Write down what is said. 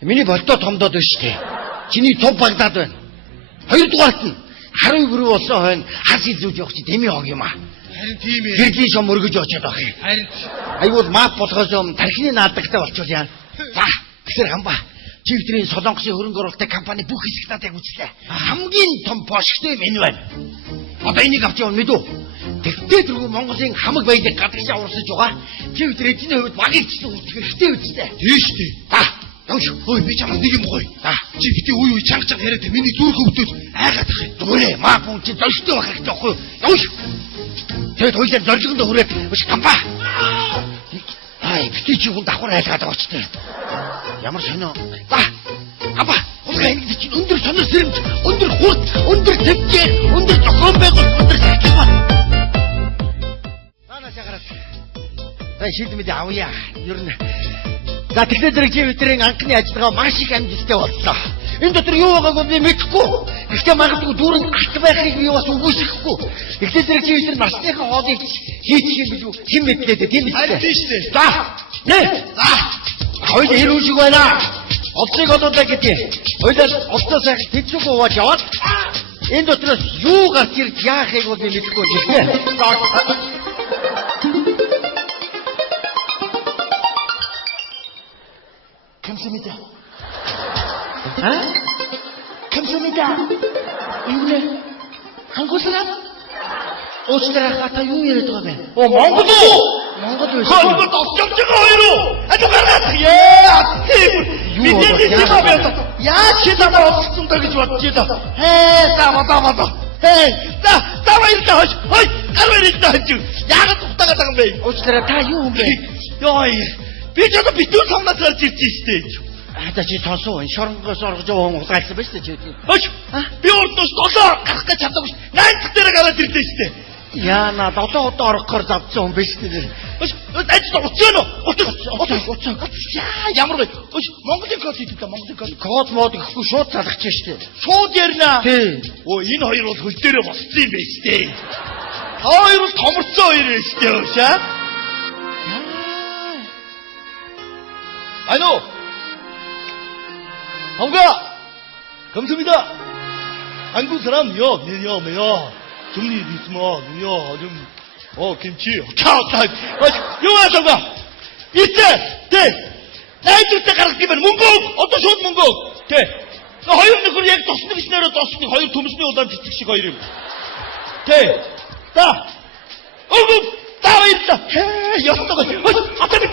Миний болтоо томдоод байна шүү дээ. Чиний тув багдаад байна. Хоёрдугаарт нь харин гүрүү болсон хойно хас илүүж явах чи Дэми хог юм аа. Харин тийм ээ. Гэрлийн шом өргөж очоод байх юм. Харин айгуул мап болгоос юм тархины наадагтай болчихвол яа. За гэсэр хамба. Чивтрийн солонгосын хөрөнгө оруулалтын компани бүх хэсэг татыг үзлээ. Хамгийн том бошгтой юм энэ байна. Одоо энийг авч явна мэдүү. Тэгтээ тэргүй Монголын хамаг баялаг гадагшаа урсаж байгаа. Чивтэр эзний хувьд багийг ч үүсгэх хэрэгтэй үстэй. тийм шүү дээ. За явж. Ой би чамд нэг юм гоё. За Чи гэтээ үй чанга чанга яриад миний зүрх өвдөж айгаад ах. зүрээ маа бүн чи зөрчтэй байх хэрэгтэй байхгүй юу? Явж. Тэгэд хоёулаа зорилгонд хүрээд биш кампа. Ай бити чи хүн давхар айлгаад байгаа ч тийм. Ямар сонио. За кампа. Хулгай ингэ чи өндөр сонор сэрэмж, өндөр хурд, өндөр төвчээр, өндөр зохион байгуулалт, өндөр систем. Наа шагараад. За шийдмэд авъя. Ер нь. За тэгэхээр зэрэг чи өдрийн анхны ажиллагаа маш их амжилттай боллоо. Энэ дотор юу байгааг би мэдэхгүй. Гэхдээ магадгүй дүүрэн алт байхыг би бас үгүйсэхгүй. Тэгэхээр зэрэг чи өдөр насныхаа хоолыг хийчих юм биш үү? Хэн мэдлээ дээ тийм үү? Харин тийш дээ. За. Нэ. За. Хоёул хэрүүл шиг байна. Олцыг одоолаа гэдэг. Хоёул олцоо сайхан тэцүүг ууж яваад энэ дотроос юу гарч ирж яахыг бол би мэдэхгүй юм. 감사합니다. 감사합니다. 이분의 한국 사람? 오스트라 같아 유일했던 거네. 몽고도! 몽고도 있어. 한국 덕정증 어이로! 아주 가라! 예! 미디어니 집앞에서 야! 치다가 없음 떨기 좋았지다. 해! 따마따마따. 해! 따마 이렇게 하시. 어이! 따로 이렇게 하시. 야가 뚝딱하다가 매. 오스트라 다 유은데. 야이! 비저도 비투 성나서 질지시대. 아저씨 더소 шоронгоо соргож байгаа утгаалсан ба шүү дээ. Ой! Би урднаас долоо гарах гэж чадаагүй шүү. Найз дээр гараад ирлээ шүү дээ. Яана долоо удаа орохоор завдсан хүн биш дээ. Ой! Найз уцаа нөө. Уцаа. Ямар вэ? Ой! Монголын код хийдэг та Монголын код. Код мод гэхгүй шууд залгах чинь шүү дээ. Шууд ярина. Тий. Оо энэ хоёр бол хөл дээрээ босцсон юм байна шүү дээ. Хоёр бол томорцсон хоёр байна шүү дээ. Шаа? 아노! 함가! 감사합니다! 한국 사람요, 매요. 정리 있으면, 김치, 요하셔 봐! 이때! 나이 줄때 가르치면, 문국! 어떤 좋은 문국! 허용도 그리 얘기 떴으니, 시내로 떴으니, 허용 도무시니 오단 비틱시 거이름. 어구! 따와 있다! 여섯 덩어! 어차피